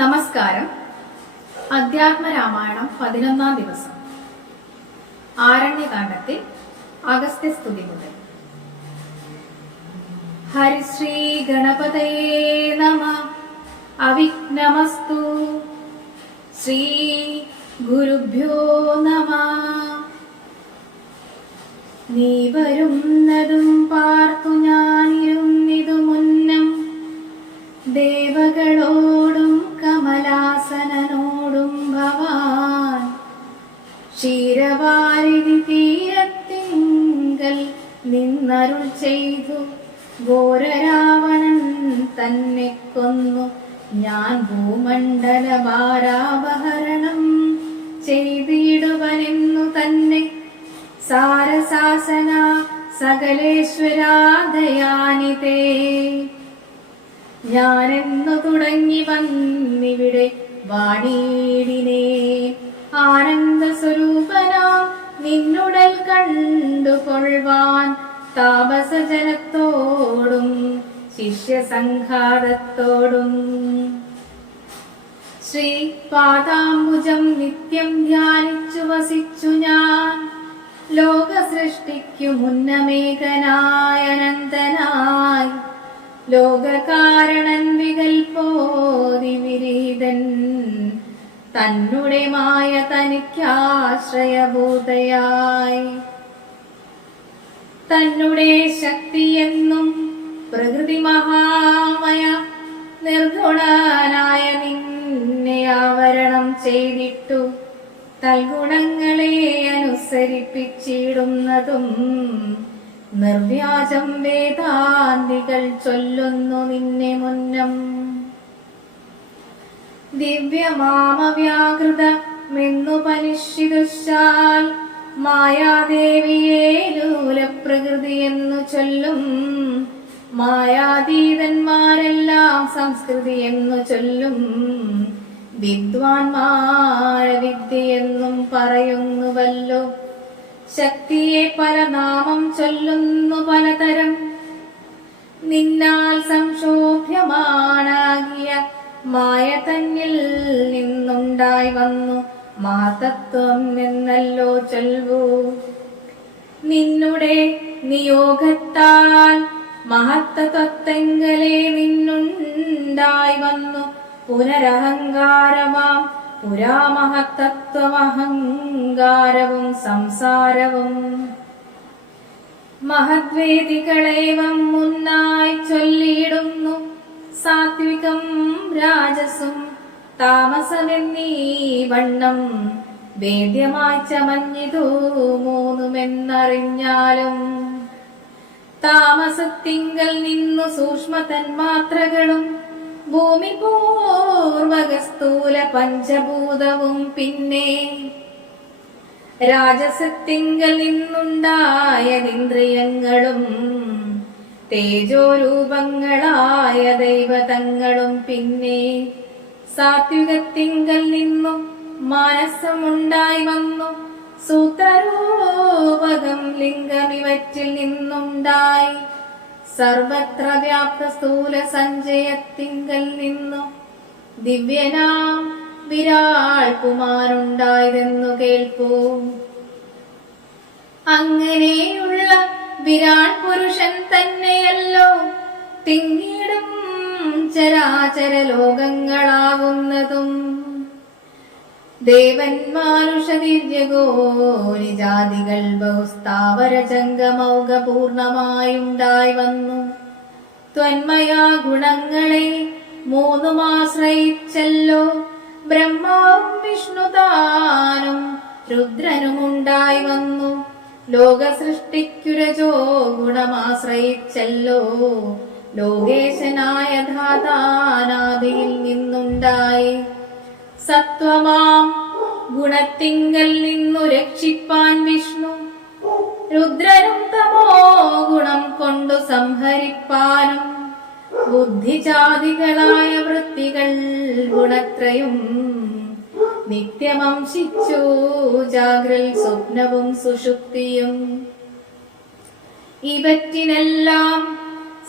നമസ്കാരം. അധ്യാത്മ രാമായണം പതിനൊന്നാം ദിവസം. ആരണ്യകാണ്ഡത്തിൽ അഗസ്ത്യസ്തുതി മുതൽ. ഹരിശ്രീ ഗണപതയേ നമ. അവിഘ്നമസ്തു. ശ്രീ ഗുരുഭ്യോ നമ. നീ വരുന്നതും പാർത്തു ഞാനിരുന്നിതു മുന്നം ക്ഷീരവാരിധി തീരത്തിങ്കൽ നിന്നരുൾ ചെയ്തു ഘോരരാവണൻ തന്നെ കൊന്നു. ഞാൻ ഭൂമണ്ഡല ഭാരാപഹരണം ചെയ്തിടുവനെന്നു തന്നെ സാരസാസന സകലേശ്വരാദയാനിതേ ഞാനെന്നു തുടങ്ങി വന്നിവിടെ വാണീടിനെ. ആനന്ദ സ്വരൂപനാം നിന്നുടൽ കണ്ടുകൊള്ളുവാൻ താപസജനത്തോടും ശിഷ്യസംഘാതത്തോടും ശ്രീ പാതാംബുജം നിത്യം ധ്യാനിച്ചു വസിച്ചു ഞാൻ. ലോക സൃഷ്ടിക്കു മുന്നമേകനായ അനന്തനായി ലോകകാരണൻ വികൽപ്പോതി വിരീതൻ തന്നുടെ മായ തന്നുടേ ശക്തിയെന്നും പ്രകൃതി മഹാമയ നിർഗുണനായ നിന്നെ ആവരണം ചെയ്തിട്ടു. തൽഗുണങ്ങളെ അനുസരിപ്പിച്ചിടുന്നതും നിർവ്യാജം വേദാന്തികൾ ചൊല്ലുന്നു നിന്നെ മുന്നം. ദിവ്യമാമവ്യാകൃതമെന്നു പനിഷിതുശാൽ മായാദേവിയെ ലൂലപ്രകൃതി എന്നു ചൊല്ലും മായാതീതന്മാരെല്ലാം സംസ്കൃതി എന്നു ചൊല്ലും വിദ്വാൻമാര വിദ്യയെന്നും പറയുന്നുവല്ലോ ശക്തിയെ പല നാമം ചൊല്ലുന്നു പലതരം. നിന്നാൽ സംശോഭ്യമാണാകിയ മായ തന്നിൽ നിന്നുണ്ടായി വന്നു. മാതത്വം നിന്നല്ലോ ചൊൽവൂ. നിന്നുടെ നിയോഗത്താൽ മഹത്തത്വത്തെങ്കലെ നിന്നുണ്ടായി വന്നു. പുനരഹങ്കാരമാം പുരാമഹത്തത്വമഹങ്കാരവും സംസാരവും. മഹദ്വേദികളേവം മുന്നായി ചൊല്ലിയിടുന്നു. സാത്വികം രാജസും താമസമെന്നീ വണ്ണം. വേദ്യമായി ചമഞ്ഞിതു മൂന്നുമെന്നറിഞ്ഞാലും താമസത്തിങ്കൽ നിന്നു സൂക്ഷ്മ തന്മാത്രകളും ഭൂമി പൂർവകസ്തൂല പഞ്ചഭൂതവും പിന്നെ രാജസത്തിങ്കൽ നിന്നുണ്ടായതിന്ദ്രിയങ്ങളും തേജോരൂപങ്ങളായ ദൈവതങ്ങളും പിന്നെ സാത്വികത്തിങ്കൽ നിന്നും മാനസമുണ്ടായി വന്നു. സൂത്രരൂപകം ലിംഗമിവറ്റിൽ നിന്നുണ്ടായി. സർവത്ര വ്യാപ്ത സ്ഥൂല സഞ്ചയത്തിങ്കൽ നിന്നു ദിവ്യനാം വിരാൾ കുമാരുണ്ടായതെന്നു കേൾപ്പൂ. അങ്ങനെയുള്ള വിരാട് പുരുഷൻ തന്നെയല്ലോ. തിങ്ങിടും ചരാചര ലോകങ്ങളാകുന്നതും. ദേവന്മാനുഷദിര്യഗോരി ജാതികൾ ബഹുസ്ഥാവര ജംഗമൗക പൂർണമായുണ്ടായി വന്നു. ത്വന്മയാ ഗുണങ്ങളെ മൂന്നുമാശ്രയിച്ചല്ലോ. ബ്രഹ്മാവും വിഷ്ണുതാനും രുദ്രനുമുണ്ടായി വന്നു. ലോക സൃഷ്ടിക്കുരജോ ഗുണമാശ്രയിച്ചല്ലോ. ലോകേശനായ ധാതാനാദിയിൽ നിന്നുണ്ടായി. സത്വമാം ഗുണത്തിങ്കൽ നിന്നു രക്ഷിപ്പാൻ വിഷ്ണു. രുദ്രനും തമോ ഗുണം കൊണ്ടു സംഹരിപ്പാനും. ബുദ്ധിജാതികളായ വൃത്തികൾ ഗുണത്രയും നിത്യമംശിച്ചു ജാഗ്രൽ സ്വപ്നവും സുഷുപ്തിയും. ഇവറ്റിനെല്ലാം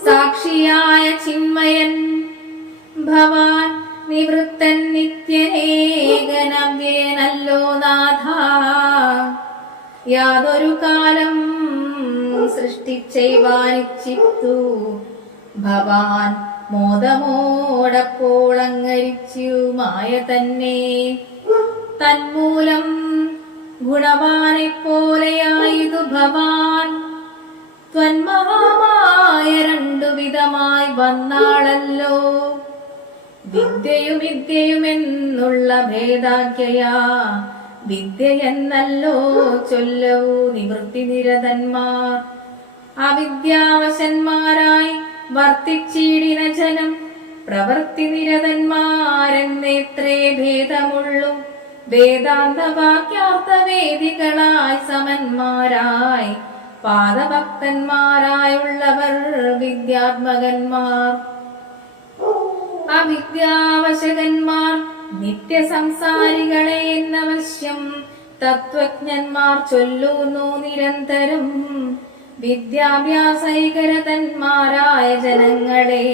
സാക്ഷിയായ ചിന്മയൻ ഭവാൻ നിവൃത്തൻ നിത്യനേകനവ്യേനല്ലോ നാഥ. യാതൊരു കാലം സൃഷ്ടിച്ചൈവാനിച്ചിത്തു ഭവാൻ മോദമോടപ്പോൾ അങ്ങരിച്ചുമായ തന്നെ തന്മൂലം ഗുണവാനെ പോലെയായതു ഭവാൻ. ത്വന്മഹാമായ രണ്ടു വിധമായി വന്നാളല്ലോ. വിദ്യയും വിദ്യയുമെന്നുള്ള ഭേദാഖ്യയാ. വിദ്യയെന്നല്ലോ ചൊല്ലവൂ നിവൃത്തി നിരതന്മാർ അവിദ്യാവശന്മാരായി വർത്തിച്ചിടിന ജനം പ്രവൃത്തി നിരതന്മാരെന്നേത്രേ ഭേദമുള്ളൂ. വേദാന്ത വാക്യാർത്ഥ വേദികളായി സമന്മാരായി. പാദഭക്തന്മാരായുള്ളവർ വിദ്യാത്മകന്മാർ. അവിദ്യാവശകന്മാർ നിത്യസംസാരികളെ എന്നവശ്യം തത്വജ്ഞന്മാർ ചൊല്ലുന്നു നിരന്തരം. വിദ്യാഭ്യാസൈകരതന്മാരായ ജനങ്ങളെ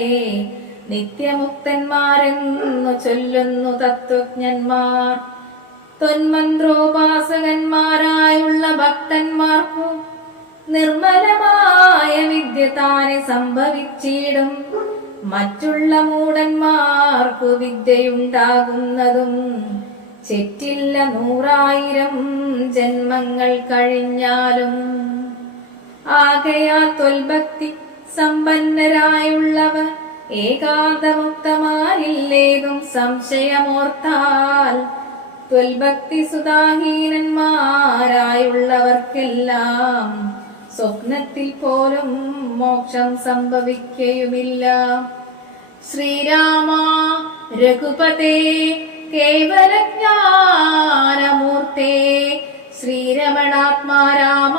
നിത്യമുക്തന്മാരെന്നു ചൊല്ലുന്നു തത്വജ്ഞന്മാർ. തൊന്മന്ത്രോപാസകന്മാരായുള്ള ഭക്തന്മാർക്കു നിർമ്മലമായ വിദ്യ താനെ സംഭവിച്ചിടും. മറ്റുള്ള മൂടന്മാർക്കു വിദ്യയുണ്ടാകുന്നതും ചെറ്റില്ല നൂറായിരം ജന്മങ്ങൾ കഴിഞ്ഞാലും. ആകയാ തൊൽഭക്തി സമ്പന്നരായുള്ളവർ ഏകാന്തമുക്തമാരില്ലേതും സംശയമോർത്താൽ ത്വൽഭക്തി സുധാഹീനന്മാരായുള്ളവർക്കെല്ലാം സ്വപ്നത്തിൽ പോലും മോക്ഷം സംഭവിക്കയുമില്ല. ശ്രീരാമ രഘുപതേ കേവലജ്ഞാനമൂർത്തേ ശ്രീരമണാത്മാ രാമ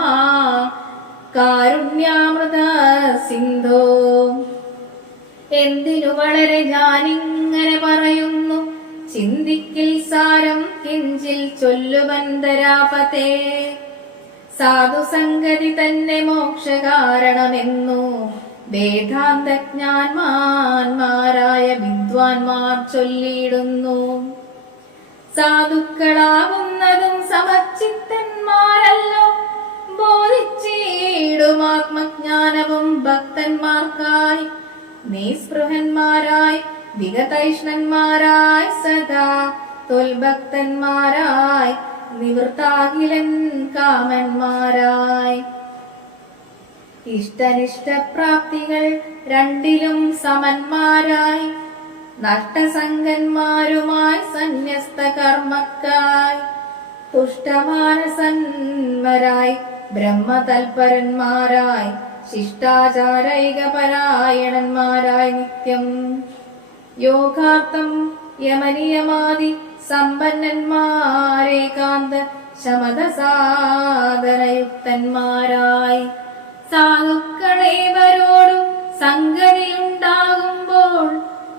കാരുണ്യാമൃത സിന്ധോ. എന്തിനു വളരെ ഞാനിങ്ങനെ പറയുന്നു? ചിന്തിക്കിൽ സാരം കിഞ്ചിൽ ചൊല്ലുവന്തരാപതേ സാധുസംഗതി തന്നെ മോക്ഷകാരണമെന്നു വേദാന്തജ്ഞാന്മാന്മാരായ വിദ്വാൻമാർ ചൊല്ലിയിടുന്നു. സാധുക്കളാകുന്നതും സമച്ചിത്തന്മാരല്ലോ ബോധിച്ചിടും ആത്മജ്ഞാനവും ഭക്തന്മാർക്കായി. നിസ്പൃഹന്മാരായി വിഗതൈഷ്ണന്മാരായി സദാ തൊൽഭക്തന്മാരായി നിവൃത്താകിലൻ കാമന്മാരായി. ഇഷ്ടനിഷ്ടപ്രാപ്തികൾ രണ്ടിലും സമന്മാരായി നഷ്ടസംഗന്മാരുമായി സന്യസ്ത കർമ്മക്കായി തുഷ്ടമാനസന്മരായി ബ്രഹ്മതൽപരന്മാരായി ശിഷ്ടാചാരൈകപരായണന്മാരായി നിത്യം. യോഗാർത്ഥം യമനിയമാതി സമ്പന്നന്മാരേകാന്ത ശമത സാധനയുക്തന്മാരായി സാധുക്കളേവരോടും സംഗതിയുണ്ടാകുമ്പോൾ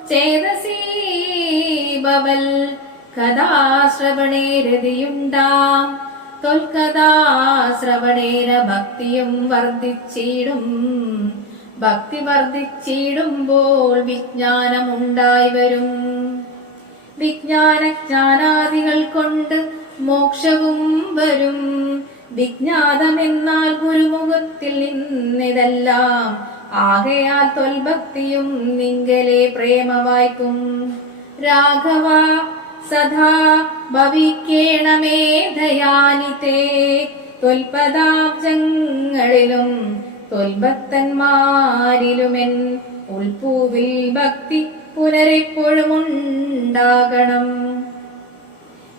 ചേതസീബവൽ കഥാശ്രവണേ രതിയുണ്ടാം തൊൽക്കഥാശ്രവണേന ഭക്തിയും വർദ്ധിച്ചിടും. ഭക്തി വർദ്ധിച്ചിടുമ്പോൾ വിജ്ഞാനമുണ്ടായി വരും. വിജ്ഞാനജ്ഞാനാദികൾ കൊണ്ട് മോക്ഷവും വരും. വിജ്ഞാതമെന്നാൽ ഗുരുമുഖത്തിൽ നിന്നിതെല്ലാം ആകയാൽ തൊൽഭക്തിയും നിങ്കലെ പ്രേമ വായിക്കും രാഘവ സദാ ഭവിക്കേണമേ ദയാനിതേ തൊൽപദാബ്ജങ്ങളിലും തൊൽഭക്തന്മാരിലുമെൻ ഉൾപൂവിൽ ഭക്തി പുനരെപ്പോഴും ഉണ്ടാകണം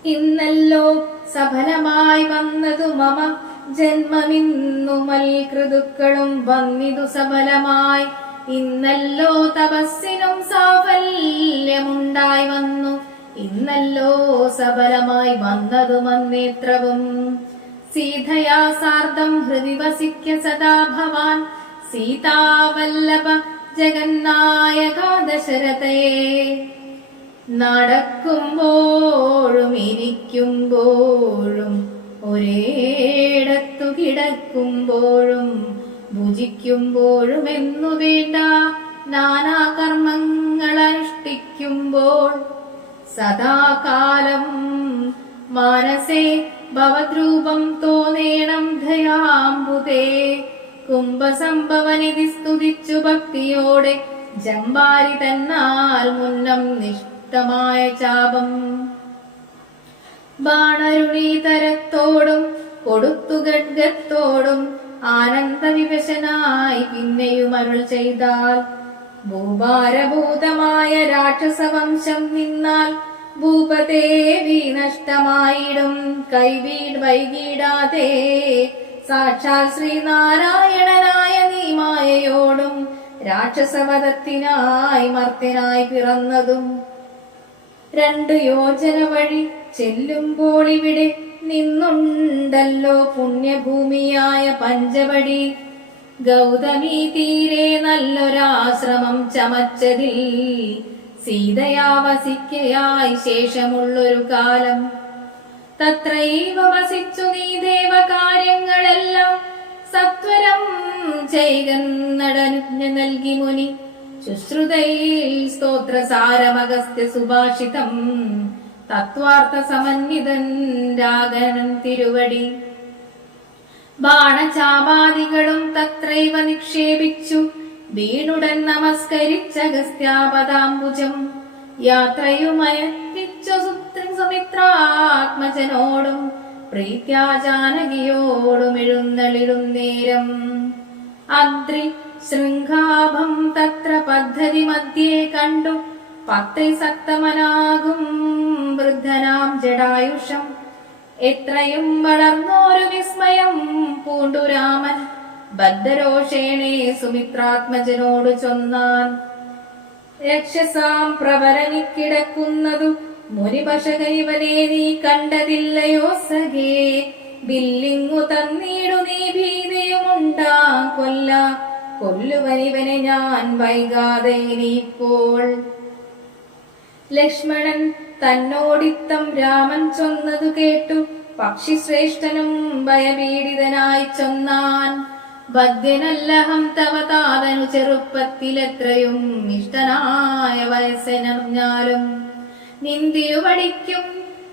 ഇന്നല്ലോ സഫലമായി വന്നതു മമ ജന്മമിന്നു മൽകൃതുക്കളും വന്നിതു സഫലമായി. ഇന്നല്ലോ തപസ്സിനും സാഫല്യമുണ്ടായി വന്നു. ഇന്നല്ലോ സബലമായി വന്നതു മന്നേത്രവും. സീതയാ സാർദ്ധം ഹൃദി വസിക്ക സദാ ഭവാൻ. സീതാവല്ലഭ ജഗന്നായക ദശരഥയെ നടക്കുമ്പോഴും ഇരിക്കുമ്പോഴും ഒരേടത്തു കിടക്കുമ്പോഴും ഭുജിക്കുമ്പോഴും എന്നു വേണ്ട. നാനാ കർമ്മങ്ങൾ അനുഷ്ഠിക്കുമ്പോൾ സദാകാലം മാനസേ ഭവദ്രൂപം തോന്നേണം ധയാംബുദേ കുംഭസംഭവനിധി സ്തുതിച്ചു ഭക്തിയോടെ ജമ്പാരി തന്നാൽ മുന്നം നിഷ്ഠമായ ചാപം. ബാണരുണീതരത്തോടും കൊടുത്തു ഗഡ്ഗത്തോടും ആനന്ദവിവശനായി പിന്നെയും അരുൾ ചെയ്താൽ ഭൂഭാരഭൂതമായ രാക്ഷസവംശം നിന്നാൽ ഭൂപദേവി നഷ്ടമായിടും കൈവീട് വൈകിടാതെ സാക്ഷാൽ ശ്രീനാരായണനായ നീമായയോടും രാക്ഷസവധത്തിനായി മർത്തിനായി പിറന്നതും. രണ്ടു യോജന വഴി ചെല്ലുമ്പോൾ ഇവിടെ നിന്നുണ്ടല്ലോ പുണ്യഭൂമിയായ പഞ്ചവടി. ഗൗതമി തീരെ നല്ലൊരാശ്രമം ചമച്ചതിൽ സീതയാ വസിക്കയായി ശേഷമുള്ളൊരു കാലം. തത്രൈവ വസിച്ചു നീ ദേവകാര്യങ്ങളെല്ലാം സത്വരം ചെയ്കന്നടനുജ്ഞ നൽകി മുനി. ശുശ്രുതയിൽ സ്തോത്രസാരമഗസ്ത്യ സുഭാഷിതം തത്വാർത്ഥ സമന്വിതൻ രാഗനൻ തിരുവടി. ബാണചാപാദികളും തത്രൈവ നിക്ഷേപിച്ചു. വീണുടൻ നമസ്കരിച്ച ഗസ്ത്യാപദാംബുജം. സുമിത്രാത്മജനോടും പ്രീത്യാജാനകിയോടും എഴുന്നള്ളിടുന്നേരം അദ്രി ശൃംഖാഭം തത്ര പദ്ധതി മധ്യേ കണ്ടു. പത്രി സക്തമനാകും വൃദ്ധനാം ജടായുഷം എത്രയും വളർന്നോരു വിസ്മയം പൂണ്ടു രാമൻ. ബദ്ധരോഷേണേ സുമിത്രാത്മജനോട് ചൊന്നാൻ. രക്ഷസാം പ്രവരനിക്കിടക്കുന്നതു മുനിപശകൈവനെ നീ കണ്ടതില്ലയോ സഖേ. ബില്ലിങ്ങു തന്നീടു നീ ഭീതിയുമുണ്ടാ. കൊല്ല കൊല്ലുവനിവനെ ഞാൻ വൈകാതെ ഇനിയിപ്പോൾ. ലക്ഷ്മണൻ തന്നോടിത്തം രാമൻ ചൊന്നതു കേട്ടു. പക്ഷി പക്ഷിശ്രേഷ്ഠനും ഭയപീഡിതനായി ചൊന്നാൻ. ഭദ്യനല്ലഹം തവ താതനു ചെറുപ്പത്തിലെത്രയും ഇഷ്ടനായ വയസ്സനറിഞ്ഞാലും നിന്ദിയു പഠിക്കും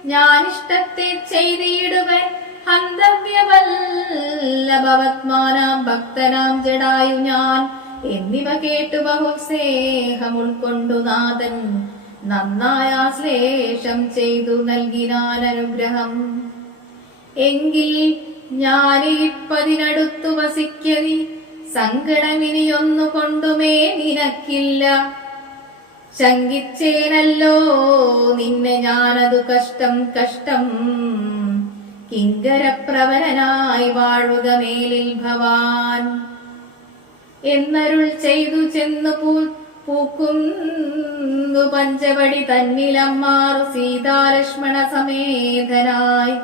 ഞാൻ ഇഷ്ടത്തെ ചെയ്തിടുവൻ ഹന്തവ്യവല്ലഭവത്മാനാം ഭക്തനാം ജഡായു ഞാൻ. എന്നിവ കേട്ടു ബഹുസ്നേഹം ഉൾക്കൊണ്ടു നാഥൻ നന്നായ ശ്ലേഷം ചെയ്തു നൽകിനാൻ അനുഗ്രഹം. എങ്കിൽ ഞാനിപ്പതിനടുത്തു വസിക്കതി സങ്കടമിനിയൊന്നു കൊണ്ടുമേ നിനക്കില്ല. ശങ്കിച്ചേനല്ലോ നിന്നെ ഞാനതു കഷ്ടം കഷ്ടം കിങ്കരപ്രവരനായി വാഴുക മേലിൽ ഭവാൻ. എന്നരുൾ ചെയ്തു ചെന്നു പൂ പൂക്കുന്നു പഞ്ചവടി തന്നിലമ്മാർ സീതാലക്ഷ്മണ സമേതനായി.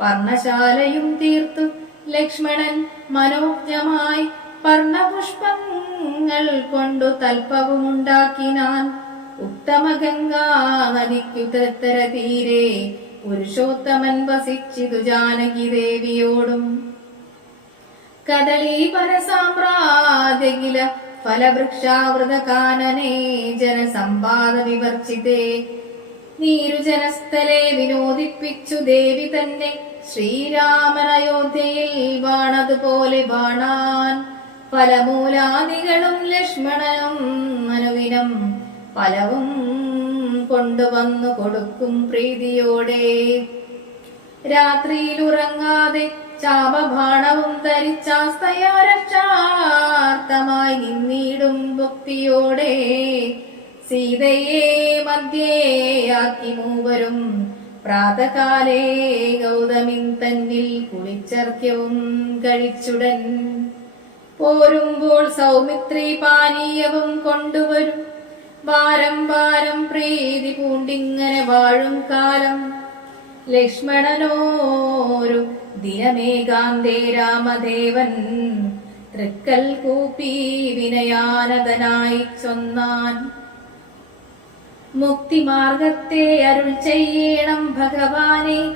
പർണശാലയും തീർത്തു ലക്ഷ്മണൻ മനോജ്ഞമായി പർണപുഷ്പങ്ങൾ കൊണ്ടു തൽപ്പവുമുണ്ടാക്കിനാൻ. ഉത്തമ ഗംഗാ തീരെ പുരുഷോത്തമൻ വസിച്ചിതു ജാനകി ദേവിയോടും. കദളീ പരസാമ്രാജകില ഫലവൃക്ഷാവൃത കാനനേ ജനസമ്പാദ വിവർച്ചിതേ നീരുജനസ്ഥലെ വിനോദിപ്പിച്ചു ദേവി തന്നെ ശ്രീരാമനയോധ്യയിൽ വാണതുപോലെ വാണാൻ. ഫലമൂലാദികളും ലക്ഷ്മണനും മനുവിനും ഫലവും കൊണ്ടുവന്നു കൊടുക്കും പ്രീതിയോടെ. രാത്രിയിൽ ഉറങ്ങാതെ ചാപഭാണവും ധരിച്ചാസ്തയാ രക്ഷാർത്ഥമായി നിന്നിടും ഭക്തിയോടെ. സീതയെ മധ്യേയാക്കി മൂവരും പ്രാതകാലേ ഗൗതമിൻ തന്നിൽ കുളിച്ചർക്യവും കഴിച്ചുടൻ. പോരുമ്പോൾ സൗമിത്രി പാനീയവും കൊണ്ടുവരും. വാരം വാരം പ്രീതി പൂണ്ടിങ്ങനെ വാഴും കാലം. ലക്ഷ്മണനോരു ദിനമേകാന്തേ രാമദേവൻ. തൃക്കൽ കൂപ്പി വിനയാനതനായി ചൊന്നാൻ മുക്തിമാർഗത്തെ അരുൾ ചെയ്യണം ഭഗവാനെ.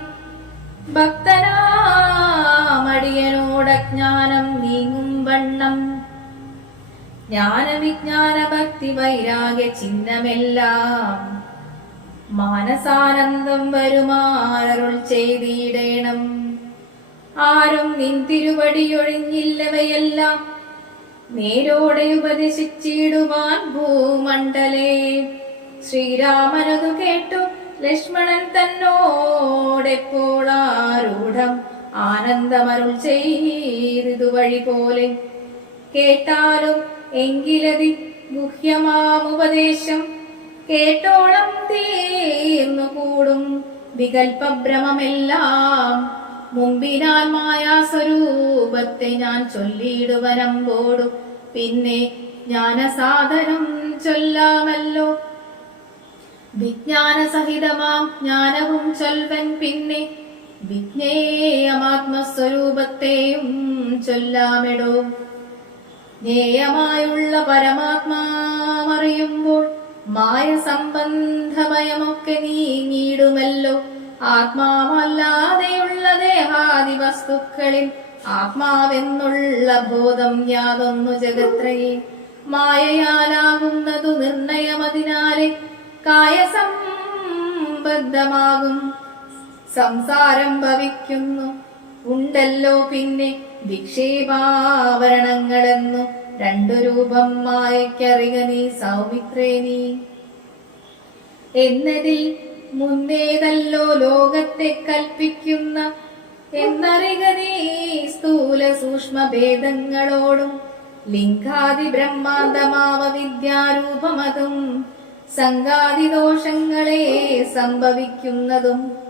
ഭക്തനാമടിയനോടജ്ഞാനം നീങ്ങും വണ്ണം. ജ്ഞാനവിജ്ഞാന ഭക്തി വൈരാഗ്യ ചിഹ്നമെല്ലാം. മാനസാനന്ദം വരുമാറരുൾ ചെയ്തിടേണം. ആരും നിൻ തിരുവടിയൊഴിഞ്ഞില്ലവയെല്ലാം നേരോടെ ഉപദേശിച്ചിടുവാൻ ഭൂമണ്ഡലേ. ശ്രീരാമനതു കേട്ടു ലക്ഷ്മണൻ തന്നോടെപ്പോളാരൂഢം ആനന്ദമരുൾ ചെയ്തിതു വഴി പോലെ. കേട്ടാലും എങ്കിലതി ഗുഹ്യമാമുപദേശം കേട്ടോളം തീർന്നു കൂടും വികൽപ്പഭ്രമമെല്ലാം മുമ്പിനാൽ മായാസ്വരൂപത്തെ ഞാൻ ചൊല്ലിയിടുവനമ്പോടു പിന്നെ ജ്ഞാനസാധനം ചൊല്ലാമല്ലോ. വിജ്ഞാനസഹിതമാം ജ്ഞാനവും ചൊൽവൻ പിന്നെ വിജ്ഞേയമാത്മസ്വരൂപത്തെയും ചൊല്ലാമെടോ. ജ്ഞേയമായുള്ള പരമാത്മാവറിയുമ്പോൾ മായ സംബന്ധമയമൊക്കെ നീങ്ങിയിടുമല്ലോ. ആത്മാവല്ലാതെയുള്ള ദേഹാദി വസ്തുക്കളിൽ ആത്മാവെന്നുള്ള ബോധം യാതൊന്നു ജഗത്രയെ മായയാലാകുന്നതു നിർണയമതിനാലെ കായസംബദ്ധമാകും. സംസാരം ഭവിക്കുന്നു. ഉണ്ടല്ലോ പിന്നെ വിക്ഷേപാവരണങ്ങളെന്നു. രണ്ടു രൂപം മായക്കറിക നീ സൗമിത്രേ നീ. എന്നതിൽ മുന്നേതല്ലോ ലോകത്തെ കൽപ്പിക്കുന്ന എന്നറിക നീ സ്ഥൂല സൂക്ഷ്മ ഭേദങ്ങളോടും ലിംഗാദി ബ്രഹ്മാന്തമാവ വിദ്യാരൂപമതും സംഘാതി ദോഷങ്ങളെ സംഭവിക്കുന്നതും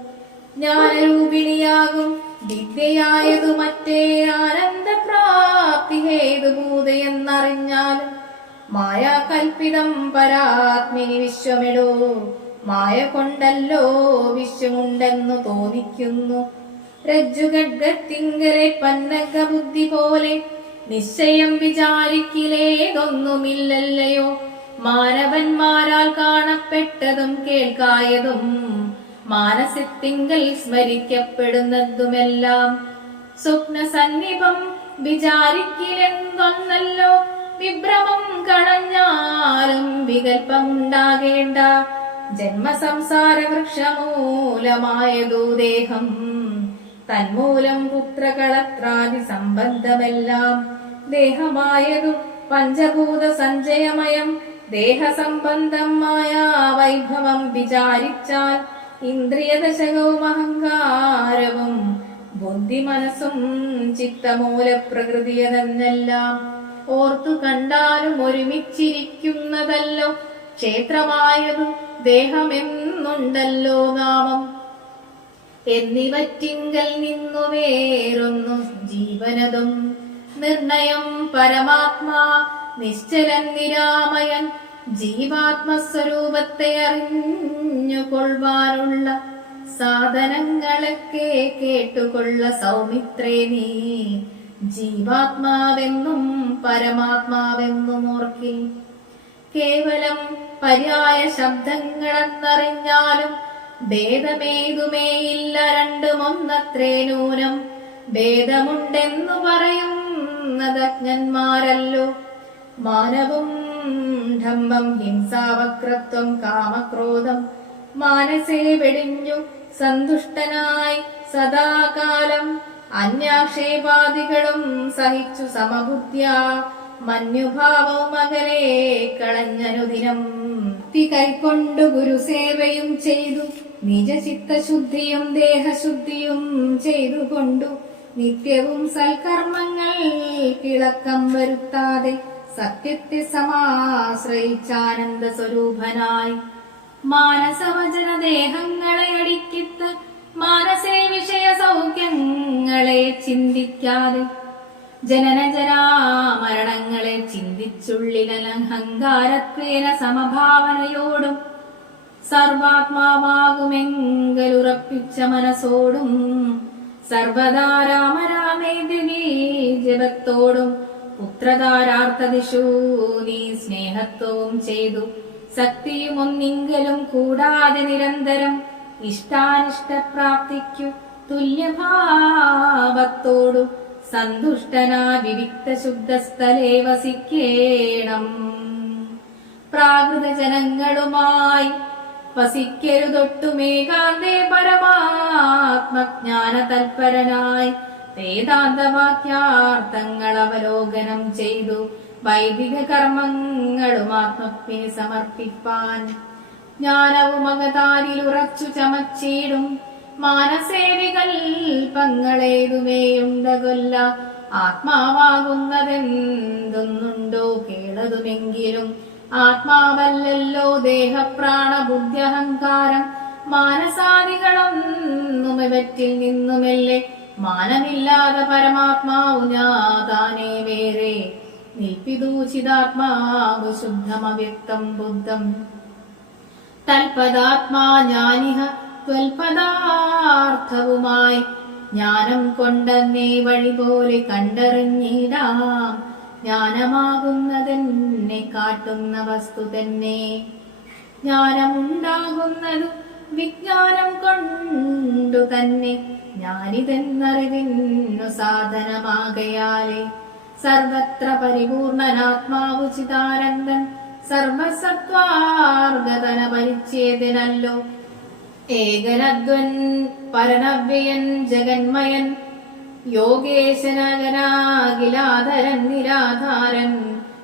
ജ്ഞാനരൂപിണിയാകും വിദ്യയായതു മറ്റേ ആനന്ദപ്രാപ്തി ഹേതുഭൂതയെന്നറിഞ്ഞാലും മായാകൽപ്പിതം പരാത്മിനി വിശ്വമിടോ. മായ കൊണ്ടല്ലോ വിശ്വമുണ്ടെന്നു തോന്നിക്കുന്നു. രജ്ജുഗഡ്ഗത്തിങ്കലെ പന്നക ബുദ്ധി പോലെ നിശ്ചയം വിചാരിക്കിലേതൊന്നുമില്ലല്ലയോ. മാനവന്മാരാൽ കാണപ്പെട്ടതും കേൾക്കായതും മാനസത്തിങ്കൽ സ്മരിക്കപ്പെടുന്നതുമെല്ലാം. സ്വപ്ന സന്നിപം വിചാരിക്കില്ലെന്നൊന്നല്ലോ വിഭ്രമം കളഞ്ഞാലും വികൽപ്പമുണ്ടാകേണ്ട ജന്മസംസാര വൃക്ഷമൂലമായതോ ദേഹം തന്മൂലം പുത്രകളത്രാദി സംബന്ധമെല്ലാം ദേഹമായതു പഞ്ചഭൂത സഞ്ചയമയം. ദേഹസംബന്ധമായ വൈഭവം വിചാരിച്ചാൽ ഇന്ദ്രിയദശകവും അഹങ്കാരവും ബുദ്ധി മനസ്സും ചിത്തമൂല പ്രകൃതിയതെന്നെല്ലാം ഓർത്തു കണ്ടാലും ഒരുമിച്ചിരിക്കുന്നതല്ലോ ക്ഷേത്രമായതും ദേഹമെന്നുണ്ടല്ലോ നാമം. എന്നിവറ്റിങ്കൽ നിന്നു വേറൊന്നു ജീവനതും. നിർണയം പരമാത്മാ നിശ്ചലൻ നിരാമയൻ ജീവാത്മസ്വരൂപത്തെ അറിഞ്ഞുകൊള്ളുവാനുള്ള സാധനങ്ങളൊക്കെ കേട്ടുകൊള്ള സൗമിത്രേ നീ. ജീവാത്മാവെന്നും പരമാത്മാവെന്നും ഓർക്കി കേവലം പര്യായ ശബ്ദങ്ങളെന്നറിഞ്ഞാലും ഭേദമേതുമേയില്ല രണ്ടും ഒന്നത്രേ നൂനം ഭേദമുണ്ടെന്നു പറയുന്നതജ്ഞന്മാരല്ലോ. മാനവും ഡംബം ഹിംസാവക്രത്വം കാമക്രോധം മാനസേ വെടിഞ്ഞു സന്തുഷ്ടനായി സദാകാലം അന്യാക്ഷേപാദികളും സഹിച്ചു സമബുദ്ധ്യ. മന്യുഭാവവും അകലെ കളഞ്ഞനുദിനം. ഭക്തി കൈക്കൊണ്ടു ഗുരുസേവയും ചെയ്തു. നിജചിത്തശുദ്ധിയും ദേഹശുദ്ധിയും ചെയ്തുകൊണ്ടു. നിത്യവും സൽക്കർമ്മങ്ങൾ കിളക്കം വരുത്താതെ സത്യത്തെ സമാശ്രയിച്ചാനന്ദ സ്വരൂപനായി മാനസവചന ദേഹങ്ങളെ അടിക്കിത്ത് മാനസേ വിഷയ സൗഖ്യങ്ങളെ ചിന്തിക്കാതെ ജനന ജരാമരണങ്ങളെ ചിന്തിച്ചുള്ളിലഹങ്കാരത്വേന സമഭാവനയോടും സർവാത്മാവാകുമെങ്കലുറപ്പിച്ച മനസ്സോടും സർവദാ രാമരാമേതി ജപത്തോടും പുത്രധാരാർത്ഥദിഷു നീ സ്നേഹത്വവും ചെയ്തു ശക്തിയും ഒന്നിങ്കലും കൂടാതെ നിരന്തരം ഇഷ്ടാനിഷ്ടപ്രാപ്തിക്കു തുല്യഭാവത്തോടു സന്തുഷ്ടനാ വിവിക്ത ശുദ്ധസ്ഥലേ വസിക്കേണം. പ്രാകൃത ജനങ്ങളുമായി വസിക്കരുതൊട്ടുമേകാന്തേ പരമാത്മജ്ഞാന തൽപരനായി വേദാന്തവാക്യാർത്ഥങ്ങൾ അവലോകനം ചെയ്തു വൈദിക കർമ്മങ്ങളും ആത്മപ്പിന് സമർപ്പിപ്പാൻ. ജ്ഞാനവും അകതാരിൽ ഉറച്ചു ചമച്ചിടും. മാനസേവികൽപ്പങ്ങളേതുമേയുണ്ടകൊല്ല ആത്മാവാകുന്നതെന്തൊന്നുണ്ടോ കേളതുമെങ്കിലും. ആത്മാവല്ലല്ലോ ദേഹപ്രാണ ബുദ്ധ്യഹങ്കാരം മാനസാദികളൊന്നുമിവറ്റിൽ നിന്നുമല്ലേ. മാനമില്ലാതെ പരമാത്മാവു ഞാതാനേ വേറെ. നിൽപ്പിതൂചിതാത്മാവ് ശുദ്ധമവ്യക്തം ബുദ്ധം. തൽപദാത്മാ ഞാനിഹ ത്വൽപദാർത്ഥവുമായി ജ്ഞാനം കൊണ്ടെന്നേ വഴി പോലെ കണ്ടറിഞ്ഞിടാം. ജ്ഞാനമാകുന്നതെന്നെ കാട്ടുന്ന വസ്തു തന്നെ. ജ്ഞാനമുണ്ടാകുന്നതു വിജ്ഞാനം കൊണ്ടു തന്നെ ഞാനിതെന്നറിവിന്നു സാധനമാകയാലേ. സർവത്ര പരിപൂർണനാത്മാവു ചിതാനന്ദൻ സർവസത്വാർഗതന പരിച്ഛേദനല്ലോ. ഏകനദ്വൻ പരനവ്യയൻ ജഗന്മയൻ യോഗേശനഗനാകിലാധരൻ നിരാധാരൻ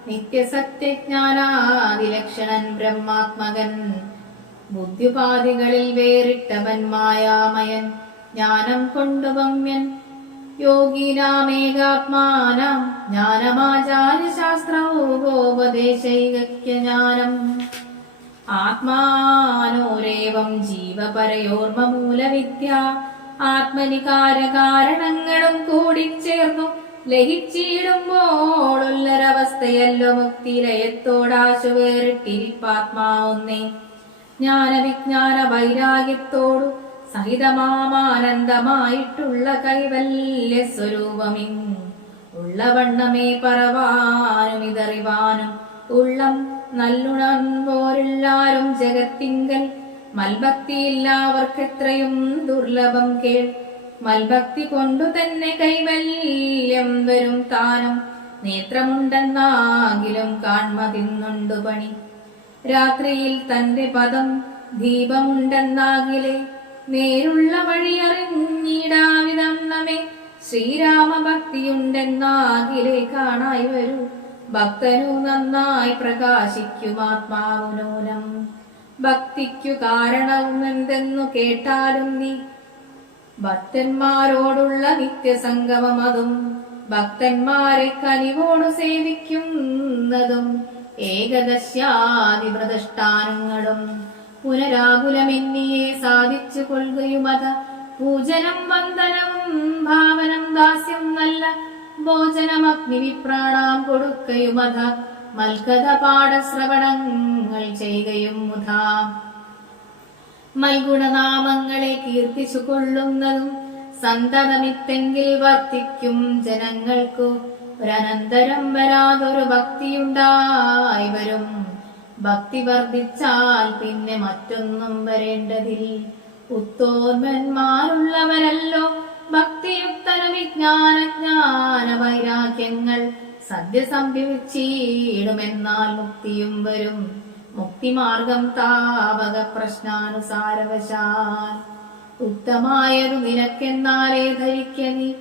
നിത്യസത്യജ്ഞാനാദിലക്ഷണൻ ബ്രഹ്മാത്മകൻ ബുദ്ധിപാതികളിൽ വേറിട്ടവൻ മായാമയൻ ജ്ഞാനം കൊണ്ടു വമ്യൻ യോഗീനാമേകാത്മാനം ജ്ഞാനമാചാര്യശാസ്ത്രൗപദേശൈകജ്ഞാനം ആത്മാനോരേവം ജീവപരയോർമ്മൂലവിദ്യ. ആത്മനികാരകാരണങ്ങളും കൂടിച്ചേർന്നു. ലയിച്ചിടുമ്പോഴുള്ളൊരവസ്ഥയല്ലോ മുക്തിലയത്തോടാശു വേറിട്ടിരിപ്പാത്മാവൊന്നേ ജ്ഞാനവിജ്ഞാന വൈരാഗ്യത്തോടു സഹിതമാമാനന്ദമായിട്ടുള്ള കൈവല്യ സ്വരൂപമിങ് ഉള്ളവണ്ണമേ പറവാനും ഇതറിവാനും. ഉള്ളം നല്ലുണർന്നോരെല്ലാരും ജഗത്തിങ്കൽ. മൽഭക്തിയില്ലാവർക്കെത്രയും ദുർലഭം കേൾ. മൽഭക്തി കൊണ്ടു തന്നെ കൈവല്യം വരും താനും. നേത്രമുണ്ടെന്നാകിലും കാൺമതിന്നുണ്ടു പണി. രാത്രിയിൽ തന്റെ പദം ദീപമുണ്ടെന്നാകിലെ. നേരുള്ള വഴിയറിഞ്ഞിടാവിധം നമേ ശ്രീരാമഭക്തിയുണ്ടെന്നാകിലെ കാണായി വരൂ. ഭക്തനു നന്നായി പ്രകാശിക്കും ആത്മാവുനൂനം ഭക്തിക്കു കാരണവും എന്തെന്നു കേട്ടാലും നീ ഭക്തന്മാരോടുള്ള നിത്യസംഗമം അതും ഭക്തന്മാരെ കനിവോടു സേവിക്കുന്നതും ഏകദശ്യാതിപ്രതിഷ്ഠാനങ്ങളും പുനരാകുലമെന്നിയെ സാധിച്ചു കൊള്ളുകയുമത. പൂജനം വന്ദനവും ഭാവനം ദാസ്യം നല്ല ഭോജനം അഗ്നിവിപ്രാണാം കൊടുക്കയുമത. മൽക്കഥ പാഠശ്രവണങ്ങൾ ചെയ്യുകയും മുധാ മൽഗുണനാമങ്ങളെ കീർത്തിച്ചു കൊള്ളുന്നതും സന്തതമിത്തെങ്കിൽ വർത്തിക്കും ജനങ്ങൾക്കു. ഒരനന്തരം വരാതൊരു ഭക്തിയുണ്ടായി വരും. ഭക്തി വർദ്ധിച്ചാൽ പിന്നെ മറ്റൊന്നും വരേണ്ടതിൽ. ഉത്തോന്മന്മാരുള്ളവരല്ലോ ഭക്തിയുക്തന വിജ്ഞാന ജ്ഞാന വൈരാഗ്യങ്ങൾ സദ്യ സംഭവിച്ചിടുമെന്നാൽ മുക്തിയും വരും. മുക്തിമാർഗം താപക പ്രശ്നാനുസാരവശാൽ ഉത്തമായതു നിനക്കെന്നാലേ ധരിക്കനി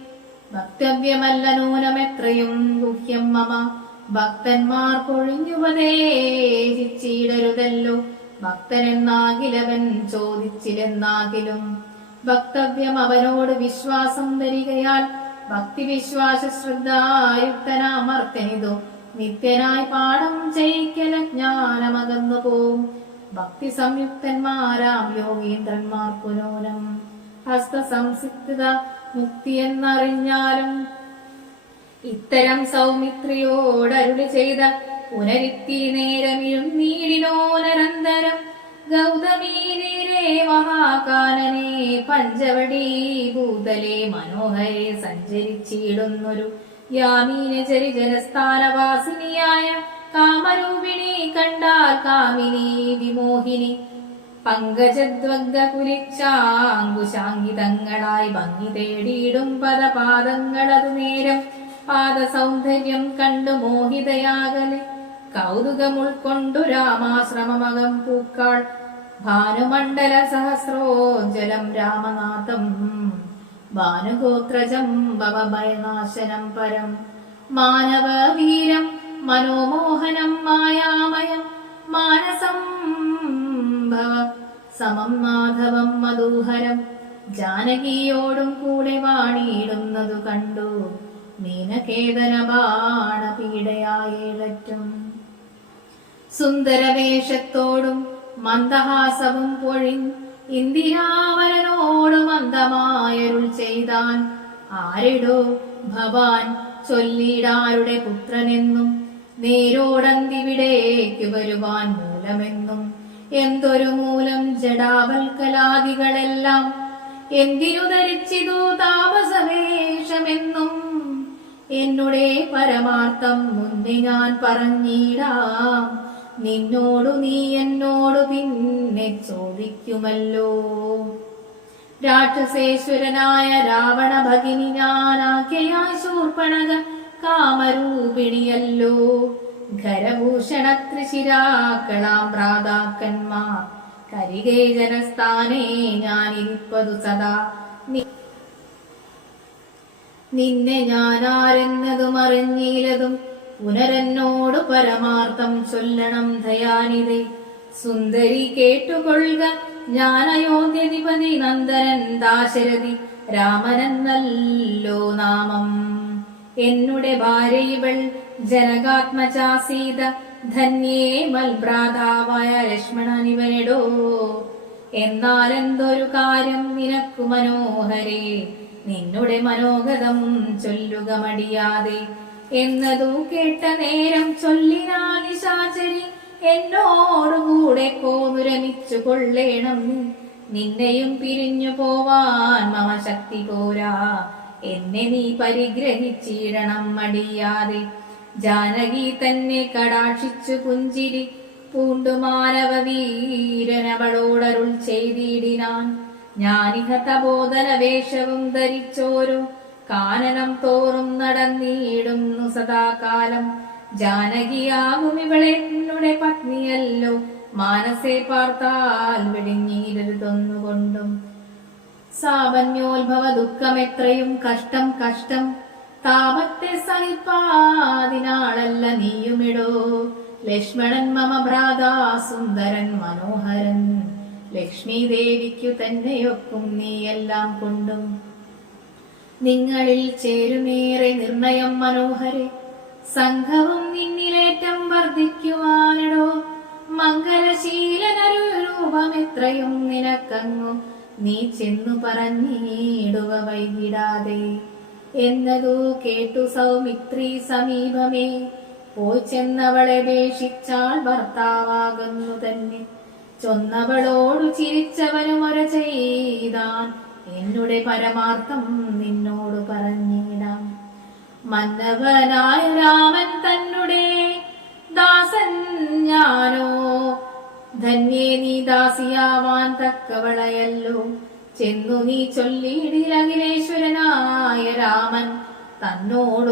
ഭക്തവ്യമല്ല നൂനമെത്രയും ഗുഹ്യം മമ. ഭക്തന്മാർ പൊഴിഞ്ഞുപദേശിച്ചിടരുതല്ലോ. ഭക്തനെന്നാകിലവൻ ചോദിച്ചില്ലെന്നാകിലും വക്തവ്യം അവനോട് വിശ്വാസം ധരികയാൽ ഭക്തി വിശ്വാസ ശ്രദ്ധായുക്തനാമർത്തനിതോ നിത്യനായി പാഠം ചെയ്യിക്കല ജ്ഞാനമകന്നു പോവും. ഭക്തി സംയുക്തന്മാരാം യോഗീന്ദ്രന്മാർ പുനോനം ഹസ്തസംസിക്ത മുക്തി എന്നറിഞ്ഞാലും ഇത്തരം സൗമിത്രിയോടരുളി ചെയ്ത പുനരിത്തി നേരമിഴും നീടിനോനരന്തരം ഗൗതമീരേ മഹാകാലനെ പഞ്ചവടി ഭൂതലെ മനോഹരെ സഞ്ചരിച്ചിടുന്നൊരു യാമീന ചരിജനസ്ഥാനവാസിനിയായ കാമരൂപിണി കണ്ടാൽ കാമിനി വിമോഹിനി. പങ്കജദ്വഗ്ഗ കുലിച്ചാങ്കുശാങ്കിതങ്ങളായി ഭംഗി തേടിയിടും പദപാദങ്ങളതു നേരം. പാദസൗന്ദര്യം കണ്ടു മോഹിതയാകലെ. കൗതുകമുൾക്കൊണ്ടു രാമാശ്രമമകം പൂക്കാൾ ഭാനുമണ്ഡല ജലം രാമനാഥം. ഭാനുഗോത്രജം ഭവഭയനാശനം പരം. മാനവവീരം മനോമോഹനം മായാമയം മാനസം ഭവ. സമം മാധവം മധൂഹരം. ജാനകിയോടും കൂടെ വാണിയിടുന്നതു കണ്ടു. മീനകേതന ബാണപീഡയായേലറ്റും സുന്ദരവേഷത്തോടും മന്ദഹാസവും പൊഴിൻ ഇന്ദിരാവരനോട് മന്ദമായരുൾ ചെയ്താൻ ആരിടോ ഭവാൻ ചൊല്ലിടാരുടെ പുത്രനെന്നും നേരോടന്തിവിടേക്ക് വരുവാൻ മൂലമെന്നും എന്തൊരു മൂലം ജഡാവൽക്കലാദികളെല്ലാം എന്തിനു ധരിച്ചിതു താപസവേഷമെന്നും എന്നുടേ പരമാർത്ഥം മുന്നേ ഞാൻ പറഞ്ഞിടാം. നിന്നോടു നീ എന്നോടു പിന്നെ ചോദിക്കുമല്ലോ. രാക്ഷസേശ്വരനായ രാവണ ഭഗിനി ഞാനാഖ്യയായ ശൂർപ്പണക കാമരൂപിണിയല്ലോ. ഖരഭൂഷണ ത്രിശിരാക്കളാം പ്രാതാക്കന്മാർ. കരികേജനസ്ഥാനേ ഞാനിരിപ്പതു സദാ. നിന്നെ ഞാനാരെന്നതും അറിഞ്ഞീലതും പുനരെന്നോട് പരമാർത്ഥം ചൊല്ലണം ദയാനിതേ സുന്ദരി കേട്ടുകൊള്ളുക അയോധ്യധിപതി നന്ദനൻ ദാശരഥി. രാമനെന്നല്ലോ നാമം. എന്നുടെ ഭാര്യ ജനകാത്മചാസീത ധന്യേ മൽഭ്രാതാവായ ലക്ഷ്മണനിവനെടോ. എന്നാൽ എന്തൊരു കാര്യം നിനക്കു മനോഹരേ. നിന്നുടെ മനോഗതം ചൊല്ലുക മടിയാതെ. എന്നതു കേട്ട നേരം ചൊല്ലിനാ നിശാചരി എന്നോടുകൂടെ കോതുരമിച്ചു കൊള്ളേണം. നിന്നെയും പിരിഞ്ഞു പോവാൻ മമ ശക്തി പോരാ. എന്നെ നീ പരിഗ്രഹിച്ചിടണം മടിയാതെ. ജാനകി തന്നെ കടാക്ഷിച്ചു പുഞ്ചിരി പൂണ്ടു മാനവ വീരനവളോടരുൾ ചെയ്തിടിനാൻ. ഞാനിഹ തബോധന വേഷവും ധരിച്ചോരു കാനനം തോറും നടന്നിടുന്നു സദാകാലം. ജാനകിയാകും ഇവളെ എന്നുടെ പത്നിയല്ലോ. മാനസെ പാർത്താൽ വിഴുങ്ങിയിരുതൊന്നുകൊണ്ടും ദുഃഖം ദുഃഖമെത്രയും കഷ്ടം കഷ്ടം. താപത്തെ സഹിപ്പാതിനാളല്ല നീയുമിടോ. ലക്ഷ്മണൻ മമ ഭ്രാതാ സുന്ദരൻ മനോഹരൻ. ലക്ഷ്മി ദേവിക്കു തന്നെയൊക്കും നീയെല്ലാം കൊണ്ടും. നിങ്ങളിൽ ചേരുമേറെ നിർണയം മനോഹരെ. സംഘവും നിന്നിലേറ്റം വർദ്ധിക്കുവാനടോ. മംഗലശീലനൊരു രൂപമെത്രയും നിനക്കങ്ങു നീ ചെന്നു പറഞ്ഞിടുക വൈകിടാതെ. എന്നതു കേട്ടു സൗമിത്രി സമീപമേ. പോയി ചെന്നവളെ വേഷിച്ചാൾ ഭർത്താവാകുന്നു തന്നെ. ചൊന്നവളോടു ചിരിച്ചവനും ചെയ്താൻ എന്നുടെ പരമാർത്ഥം നിന്നോട് പറഞ്ഞിടാം. മന്നവനായ രാമൻ തന്നെ ദാസൻ ഞാനോ? ധന്യേ നീ ദാസിയാവാൻ തക്കവളയല്ലോ. ചെന്നു നീ ചൊല്ലിയിടിൽ അഖിലേശ്വരനായ രാമൻ തന്നോടു